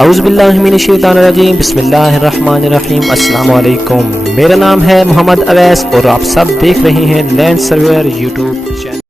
औज़ुबिल्लाहिमिनश्शैतानिर्रजीम बिस्मिल्लाहिर्रहमानिर्रहीम। अस्सलाम वालेकुम। मेरा नाम है मोहम्मद अवैस और आप सब देख रहे हैं लैंड सर्वेयर यूट्यूब चैनल।